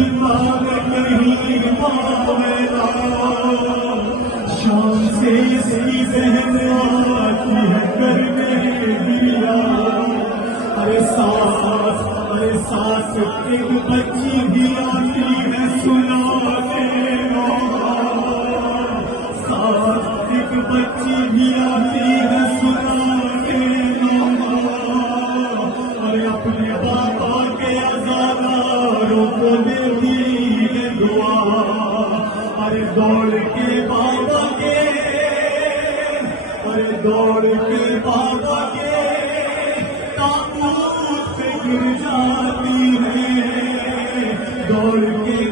کتاب کہیں پاویلا شام سے اس کی بہن آتی ہے کرنے دیا ارے ساس ایک بچی بھی آتی ہے سنانے ساس ایک بچی بھی آتی ہے سنانے ارے اپنے بابا کے ازاداروں کو دیتی ہے دعا ارے دوڑ کے بابا کے ارے دوڑ کے بابا کے تابوت پہ گر جاتی ہے دوڑ کے